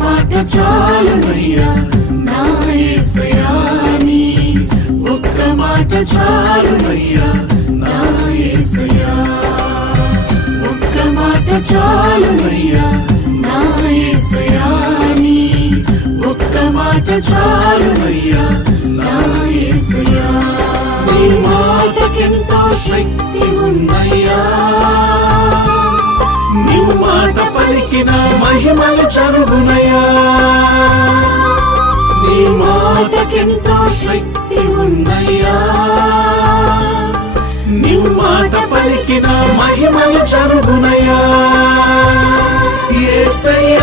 మాట చాలునయ్యా నా యేసయ్యా నీ ఒక్క మాట చాలునయ్యా నా యేసయ్యా ఒక్క మాట చాలునయ్యా నా యేసయ్యా నీ ఒక్క మాట చాలునయ్యా నా యేసయ్యా నీ మాటకెంతో శక్తి ఉన్నయ్యా నీవు మాట పలికిన మహిమలు జరుగునయ్యా నీ మాటకెంతో శక్తి ఉన్నయ్యా నీవు మాట పలికిన మహిమలు జరుగునయ్యా యేసయ్యా